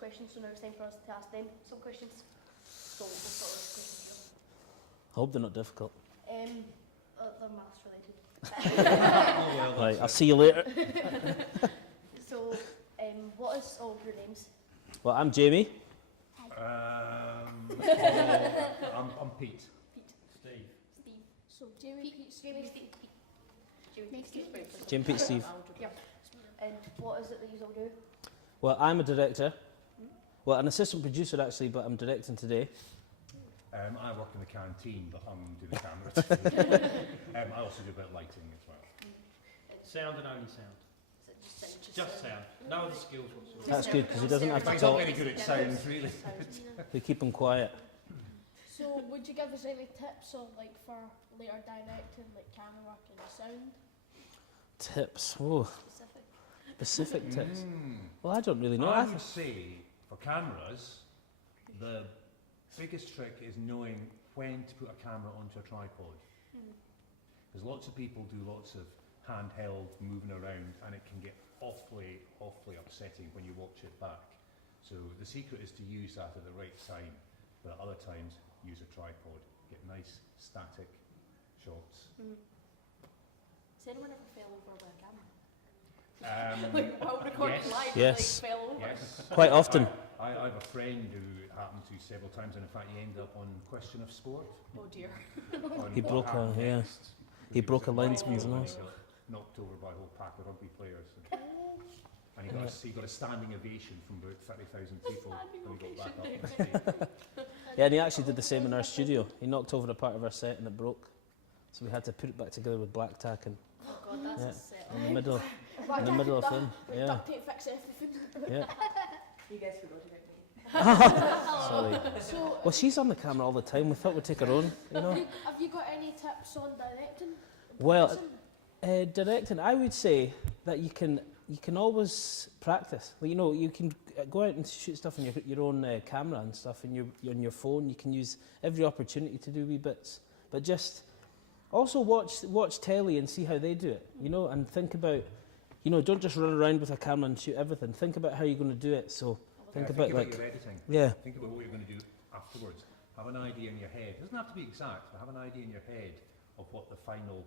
questions, so now it's time for us to ask them some questions. So we'll start with questions I hope they're not difficult. here. They're maths related. Right, I'll see you later. So, what is all your names? Well, I'm Jamie. I'm Pete. Steve. Steve. So Jamie, Pete, Jamie, Steve, Pete. Jamie, Pete, Steve. Jim, Pete, Steve. Yep. And what is it that you all do? Well, I'm a director. Well, an assistant producer actually, but I'm directing today. I work in the canteen, but I'm doing the camera. I also do a bit of lighting as well. Sound and only sound. Just sound. No other skills whatsoever. That's good because he doesn't have to He's not talk. very good at sounds, really. We keep him quiet. so would you give us any tips on like for later directing, like camera work and sound? Tips. Oh, specific tips. Well, I don't really know. I would say for cameras, the biggest trick is knowing when to put a camera onto a tripod. Because lots of people do lots of handheld moving around and it can get awfully upsetting when you watch it back. So the secret is to use that at the right time, but at other times use a tripod. Get nice static shots. Has anyone ever fell over with a camera? While recording live, Yes. fell over? Yes. Quite often. I have a friend who it happened to several times, and in fact he ended up on Question of Sport. Oh dear. On He what broke a- happened yeah. next, He because broke a was in linesman's Liverpool nose. and he got knocked over by a whole pack of rugby players. And he got a standing ovation from about 30,000 people when he got back up on stage. Yeah, and he actually did the same in our studio. He knocked over a part of our set and it broke. So we had to put it back together with black tack and Oh god, that's Yeah. a set. in the middle of them. Yeah, Duct tape fix everything. yeah. You guys forgot about me. Sorry. So Well, she's on the camera all the time. We thought we'd take her own, you know. have you got any tips on directing? Well, directing, I would say that you can always practice. Well, you know, you can go out and shoot stuff on your own camera and stuff, and on your phone. You can use every opportunity to do wee bits, but just also watch telly and see how they do it. You know, and think about, you know, don't just run around with a camera and shoot everything. Think about how you're going to do it. So think about like your editing. yeah, Think about what you're going to do afterwards. Have an idea in your head. It doesn't have to be exact, but have an idea in your head of what the final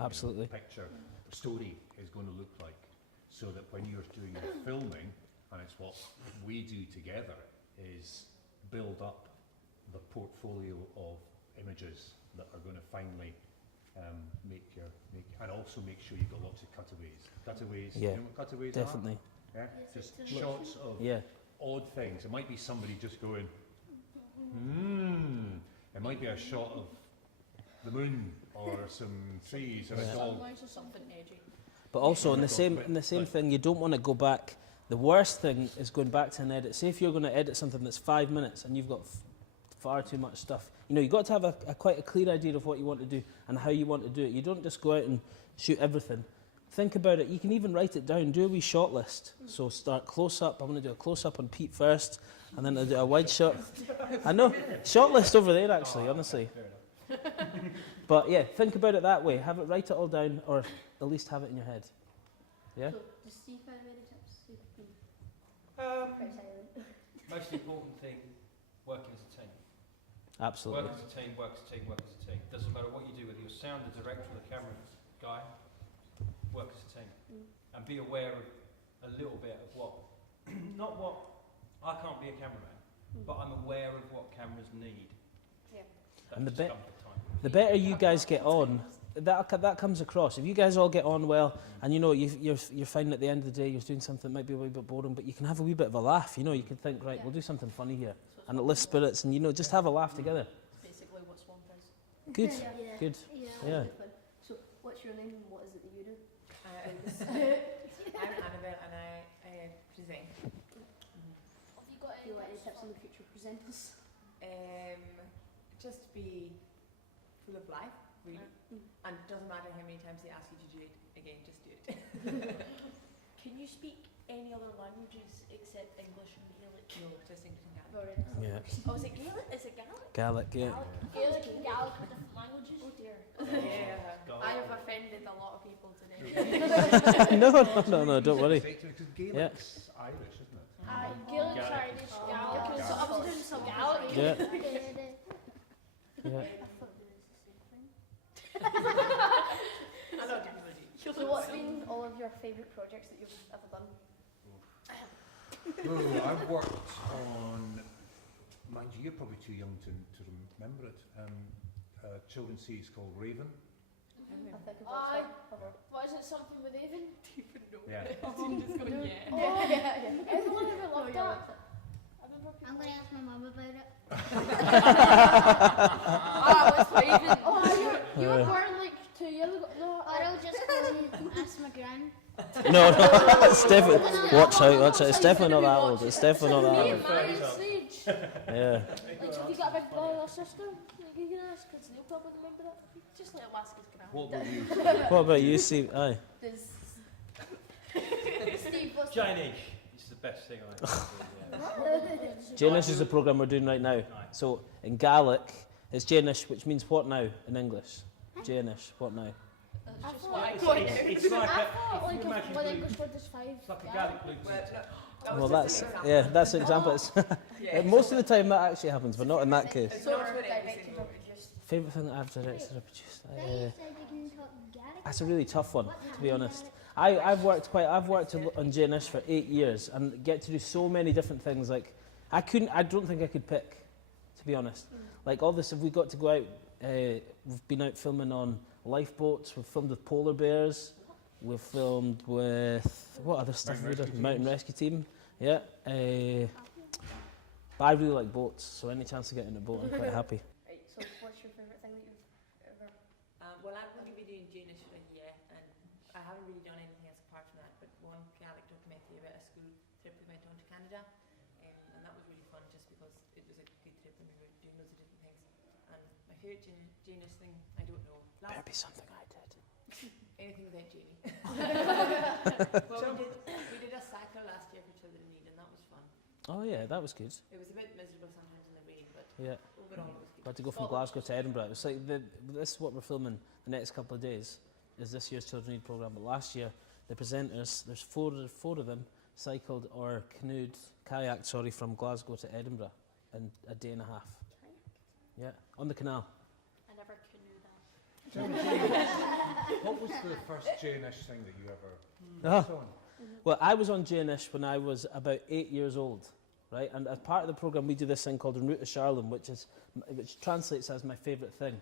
absolutely. picture or story is going to look like, so that when you're doing your filming, and it's what we do together, is build up the portfolio of images that are going to finally and also make sure you've got lots of cutaways. Cutaways, Yeah, you know what cutaways definitely. are? Yeah, just shots of Yeah, odd things. It might be somebody just going, It might be a shot of the moon or some trees or a dog. Sunrise or something. edgy. but also in the same thing, you don't want to go back. The worst thing is going back to an edit. Say if you're going to edit something that's 5 minutes and you've got far too much stuff. You know, you've got to have quite a clear idea of what you want to do and how you want to do it. You don't just go out and shoot everything. Think about it. You can even write it down. Do a wee shot list. So start close up. I'm going to do a close up on Pete first, and then I'll do a wide shot. I know. Shot list over there, actually, honestly. But yeah, think about it that way. Write it all down, or at least have it in your head. Yeah? So, does Steve have any tips? Quite silent. Most important thing, working as a team. Absolutely. Work as a team, work as a team, work as a team. Doesn't matter what you do, whether you're sound, the director, or the camera guy, work as a team. And be aware of a little bit of what, not what, I can't be a cameraman, but I'm aware of what cameras need. Yeah. That And the just bit- comes with time. The better you guys get on, that comes across. If you guys all get on well, and you know you're finding at the end of the day you're doing something that might be a wee bit boring, but you can have a wee bit of a laugh. You know, you can think, right, we'll do something funny here, and it lifts spirits, and you know, just have a laugh together. Basically, what Swamp is. Good, Yeah. good. Yeah. Yeah. So, what's your name and what is it that you do? I'm Annabelle and I present. Have you got any tips on the future presenters? Just be full of life, really. And it doesn't matter how many times they ask you to do it again, just do it. Can you speak any other languages except English and Gaelic? No, just English and Gaelic. Already. Yeah. Oh, is it Gaelic? Is it Gaelic? Gaelic, yeah. Gaelic and Gaelic are different languages? Oh dear. Yeah. I have offended a lot of people today. No, don't worry. Because Gaelic's Irish, isn't it? Gaelic Sorry, Gaelic. it's Oh. Gaelic. So I was doing some Gaelic. Yeah. I Yeah. thought it was the same thing. A lot of people do. So what's been all of your favourite projects that you've ever done? Oh, I've worked on, mind you, you're probably too young to remember it. Children's series called Raven. I think I've Aye. watched that. Was it something with Avon? Yeah. Just going, yeah. Oh, Yeah. everyone ever loved yeah, that. I remember I'm people. going to ask my mum about it. It's Raven. Oh, you were born like 2 years ago. No, Or I'll just go and ask my gran. No, it's definitely. Watch out, watch out. It's definitely not that old. It's definitely not me that and old. Marion Sage. Yeah. Like, if you got a big brother or sister, like, you can ask, because they'll probably remember that. Just let him ask his grand. What about you? What about you, Steve? Aye. Does Steve, what's Janish. It's the best thing I've ever done. Janish is the programme we're doing right now. So in Gaelic, it's Janish, which means what now in English? Janish, what now? That's I just thought- what I It's, thought. it's, it's like I a, thought if like you imagine one blue, English word is 5. it's like a Gaelic blue Well, tea. that was Well, just that's an example. yeah, that's an example. It's Yeah. most of the time that actually happens, but not in that case. It's So not it's what every directed single or word. produced. Favourite thing that I've directed or produced? Then you said you can talk Gaelic. That's a really tough one, What to be happened honest. Gaelic? I've worked on Janish for 8 years and get to do so many different things. Like I don't think I could pick, to be honest. Like all this, if we got to go out, we've been out filming on lifeboats. We've filmed with polar bears. We've filmed with what other stuff? Mountain Have we rescue done? Mountain teams. rescue team. Yeah. But I really like boats, so any chance to get in a boat, I'm quite happy. Right, so what's your favourite thing that you've ever... Well, I'm going to be doing Janish for a year, and I haven't really done anything else apart from that, but one Gaelic documentary about a school trip we went on to Canada, and that was really fun just because it was a good trip and we were doing loads of different things. And my favourite Janish thing, I don't know. Better be something I did. Anything without Janie. Well, we did a cycle last year for Children in Need, and that was fun. Oh yeah, that was good. It was a bit miserable sometimes in the rain, but Yeah. overall it was good. We had to go from Glasgow to Edinburgh. It's like this is what we're filming the next couple of days. Is this year's Children Need programme? But last year, the presenters, there's four of them, cycled or kayaked, from Glasgow to Edinburgh in a day and a half. Yeah, on the canal. I never canoe that. Tell me, what was the first Janish thing that you ever Ah. worked on? Well, I was on Janish when I was about 8 years old, right? And as part of the programme, we do this thing called En route to Charlem, which translates as my favourite thing.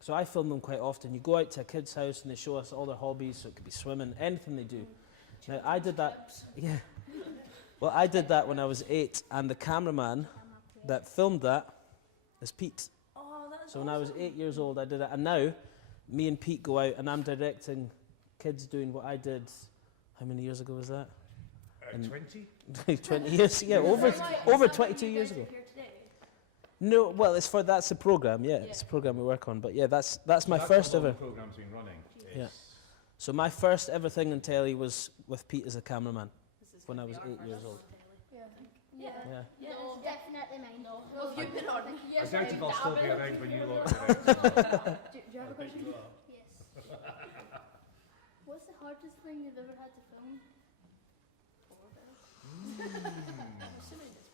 So I film them quite often. You go out to a kid's house and they show us all their hobbies, so it could be swimming, anything they do. Now, I did that, yeah. Well, I did that when I was 8, and the cameraman that filmed that is Pete. Oh, that's So when I was 8 years old, I did it. And now, me and Pete go out and I'm directing kids doing what I did. How many years ago was that? 20? 20 years, yeah, over 22 years ago. Here today. No, well, that's the programme, yeah. It's the programme we work on. But yeah, that's my first how long ever. the programme's been running. Yeah. It's- So my first ever thing on telly was with Pete as a cameraman This is when I gonna was be our 8 years first old. on telly. Yeah. Yeah. Yeah. No, it's definitely mine. No. Well, you've been on. I Yes, doubt if I'll still be Gavin. around when you lot are out. Do you have a question? Yes. What's the hardest thing you've ever had to film?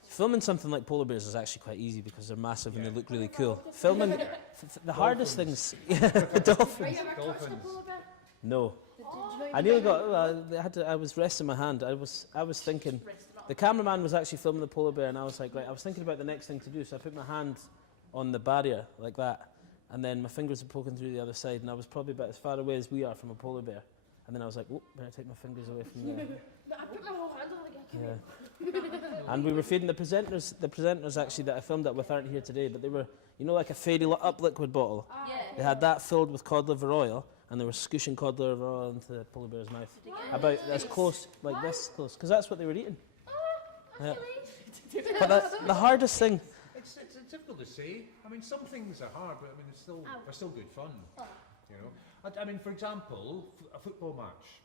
Filming something like polar bears is actually quite easy because they're massive and they look really cool. Filming the hardest things, yeah, the dolphins. Have you ever touched a Dolphins. polar bear? No, Did you I nearly got. I was resting my hand. I was thinking. The cameraman was actually filming the polar bear, and I was like, right. I was thinking about the next thing to do, so I put my hand on the barrier like that, and then my fingers were poking through the other side, and I was probably about as far away as we are from a polar bear. And then I was like, oh, better take my fingers away from there. No, I put my whole hand on like a Yeah. And we were feeding the presenters. The presenters actually that I filmed that with aren't here today, but they were, like a fairy up liquid bottle. Yeah. They had that filled with cod liver oil, and they were scooshing cod liver oil into the polar bear's mouth. About as close, like this close, because that's what they were eating. Yeah. But the hardest thing, It's difficult to say. I mean, some things are hard, but I mean, they're still good fun. You know, I mean, for example, a football match.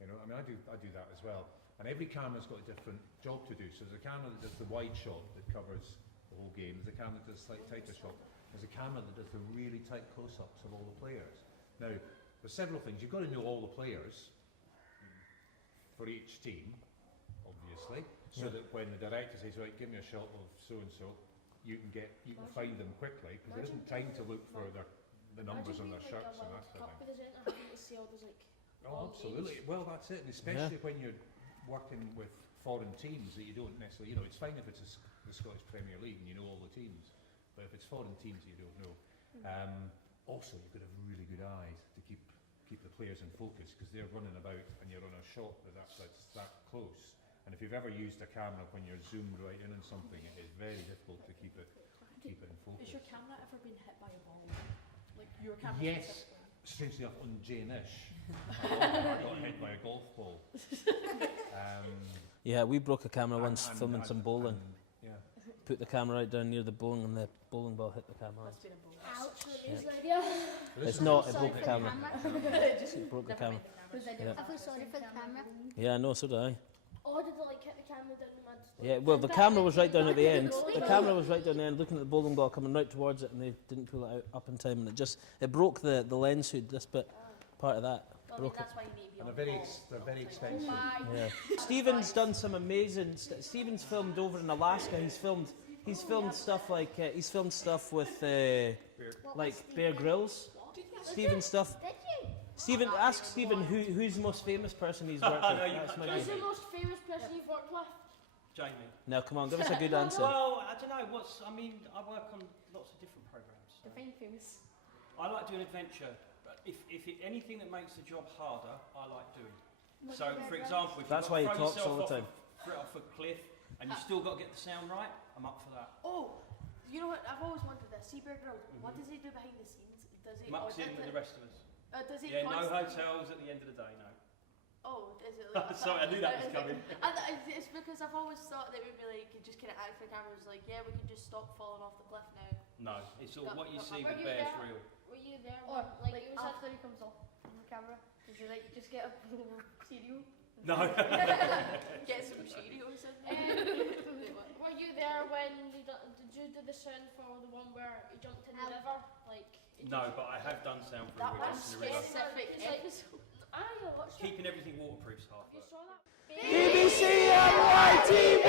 You know, I mean, I do that as well. And every camera's got a different job to do. So there's a camera that does the wide shot that covers the whole game. There's a camera that does slightly tighter shot. There's a camera that does the really tight close-ups of all the players. Now, there's several things. You've got to know all the players for each team, obviously. so that when the director says, right, give me a shot of so and so, you can find them quickly because there isn't time to look for the numbers on their shirts and that sort of thing. Presenter having to say all those like. Oh, absolutely. Well, that's it, and especially when you're working with foreign teams that you don't necessarily, it's fine if it's the Scottish Premier League and you know all the teams, but if it's foreign teams you don't know. Also, you've got to have really good eyes to keep the players in focus because they're running about and you're on a shot that's that close. And if you've ever used a camera when you're zoomed right in on something, it is very difficult to keep it in focus. Has your camera ever been hit by a ball? Like your camera? Yes. Strangely enough, on Jane-ish, I got hit by a golf ball. Yeah, we broke a camera once filming some bowling. Yeah. Put the camera right down near the bowling and the bowling ball hit the camera. Must have been a ball. Ouch, Yeah. the idea. It's not, it Sorry broke the for camera. Just It broke the never camera. mind the camera. Yeah. I feel sorry for the camera. Yeah, I know, so did I. Or did it like hit the camera down the mud? Yeah, well, the camera was right down at the end. The camera was right down there, looking at the bowling ball coming right towards it, and they didn't pull it out up in time, and it broke the lens hood. This bit, part of that, Well, broke it. that's why you need to be And on they're call. very expensive. Yeah. Stephen's done some amazing. Stephen's filmed over in Alaska. He's filmed stuff like he's filmed stuff with like Bear Grylls. Stephen stuff. Did you? Stephen, ask Stephen who's the most famous person he's worked with. No, you That's my can't. Who's game. the most famous person you've worked with? Jamie. Now, come on, give us a good answer. Well, I don't know. I work on lots of different programs. So. Define famous. I like doing adventure. But anything that makes the job harder, I like doing. So, for example, if That's you've why got he to throw talks all yourself the time. off a cliff and you still got to get the sound right, I'm up for that. Oh, you know what? I've always wondered this. See Bear Grylls, what does he do behind the scenes? Does he? Mucks in with the rest of us. Does he? Yeah, no constantly- hotels at the end of the day, no. Oh, is it like Sorry, I knew that was coming. It's because I've always thought that we'd be like, you just kind of act for the camera. It's like, yeah, we can just stop falling off the cliff now. No, it's all what you see Were with you Bear's there? real. Were you there? Or, when, like, it was after he comes off on the camera. Does he like just get a bowl of cereal? No. Get some Cheerios in Um, there. were you there when did you do the sound for the one where he jumped in the river? Like. No, but I have done sound for That a was in the river. specific It's like- episode. I watched it. Keeping everything waterproof's half You work. saw that? BBC and YTV!